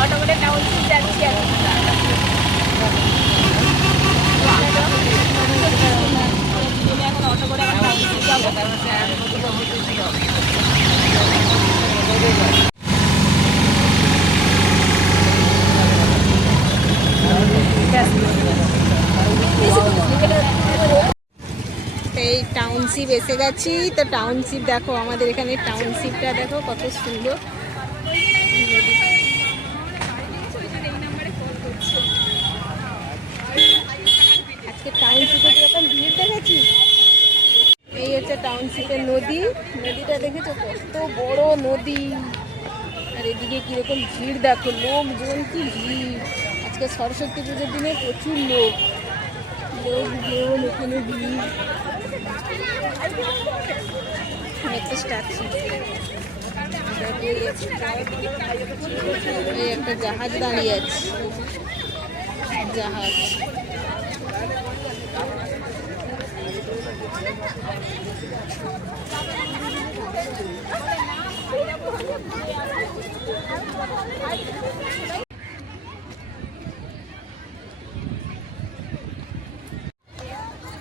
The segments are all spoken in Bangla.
অটো করে টাউনশিপ যাচ্ছি এখন। এখন অটো করে টাউনশিপ যাবো। এই টাউনশিপ এসে গেছি। তো টাউনশিপ দেখো, আমাদের এখানে টাউনশিপটা দেখো কত সুন্দর। আজকে টাউনশিপে যেরকম ভিড় দেখেছি, এই হচ্ছে টাউনশিপের নদী। নদীটা দেখেছো কত বড় নদী, আর এদিকে কিরকম ভিড় দেখো, লোকজন কি ভিড়। আজকে সরস্বতী পুজোর দিনে প্রচুর লোকজন ওখানে ভিড়। একটা স্ট্যাচু, একটা জাহাজ দাঁড়িয়ে আছে, জাহাজ।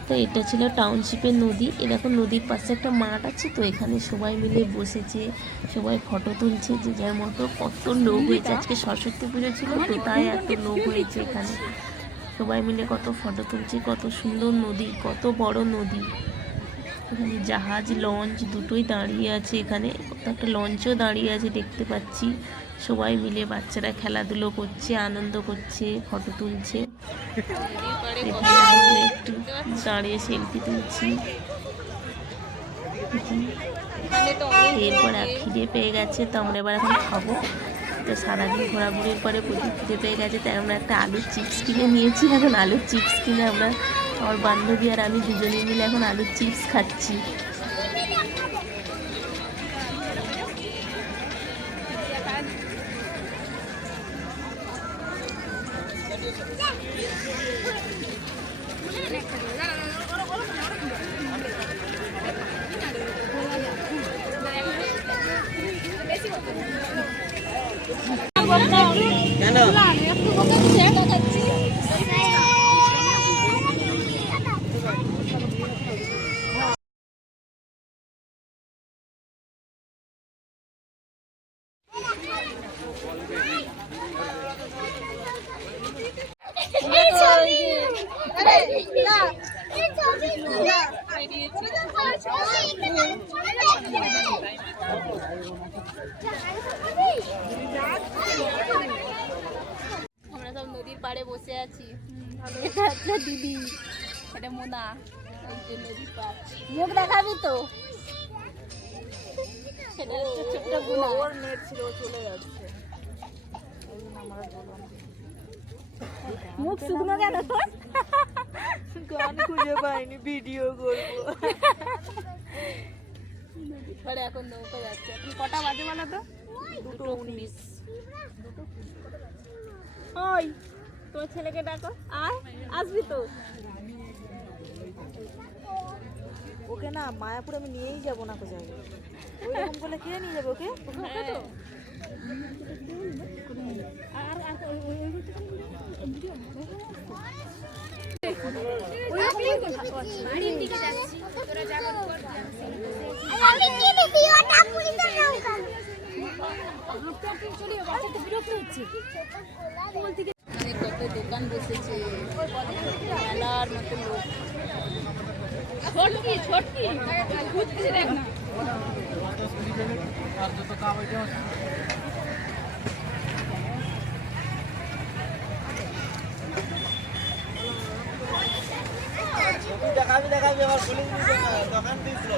তো এটা ছিল টাউনশিপের নদী। এরকম নদীর পাশে একটা মাঠ আছে, তো এখানে সবাই মিলে বসেছে, সবাই ফটো তুলছে যে যার মতো। কত লোক হয়েছে, আজকে সরস্বতী পুজো ছিল তো তাই এত লোক হয়েছে এখানে। সবাই মিলে কত ফটো তুলছে। কত সুন্দর নদী, কত বড় নদী। এখানে জাহাজ লঞ্চ দুটোই দাঁড়িয়ে আছে, এখানে একটা লঞ্চও দাঁড়িয়ে আছে দেখতে পাচ্ছি। সবাই মিলে বাচ্চারা খেলাধুলো করছে, আনন্দ করছে, ফটো তুলছে। একটু দাঁড়িয়ে সেলফি তুলছি। এরপর খিদে পেয়ে গেছে, তো আমরা এবার এখন খাবো। তো সারাদিন ঘোরাঘুরির পরে প্রচুর খিদে পেয়ে গেছে, তাই আমরা একটা আলুর চিপস কিনে নিয়েছি। এখন আলুর চিপস কিনে আমরা, আমার বান্ধবী আর আমি দুজনে মিলে এখন আলুর চিপস খাচ্ছি। আমরা সব নদীর পাড়ে বসে আছি। দিদি, এটা মোনা, নদীর পাড়। মুখ দেখাবি তো? ওর নেট ছিল, চলে যাচ্ছে। মুখ শুকনো কেন তোর? গান খুঁজে পাইনি, ভিডিও করবো। এখন নৌকা যাচ্ছে। এখন কটা বাজে বলো তো? 2:19। ওই তোর ছেলেকে ডাকো, আয়, আসবি তো? ওকে না মায়াপুর আমি নিয়েই যাবো না কোথায়, ওইরকম বলে কে নিয়ে যাবে ওকে? কত দোকান বসেছে, মেলার মতো লোক। ছোটকি ছোটকি ঘুরছে দেখ না। দেখাবি দেখাবি আমার পুলিশ দোকান দিয়েছিল।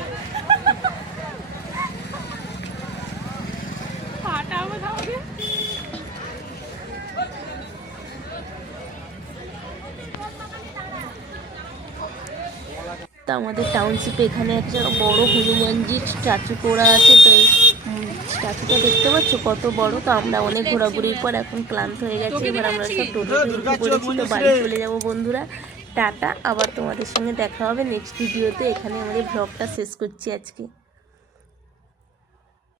তো আমাদের টাউনশিপে এখানে একটা বড় হনুমানজির স্ট্যাচু করা আছে। তো এই স্ট্যাচুটা দেখতে পাচ্ছ কত বড়। তো আমরা অনেক ঘোরাঘুরির পর এখন ক্লান্ত হয়ে গেছি, এবার আমরা সব টোটোতে উঠে পড়েছি। তো বাড়ি চলে যাবো বন্ধুরা, টাটা। আবার তোমাদের সঙ্গে দেখা হবে নেক্সট ভিডিওতে। এখানে আমাদের ব্লগটা শেষ করছি আজকে।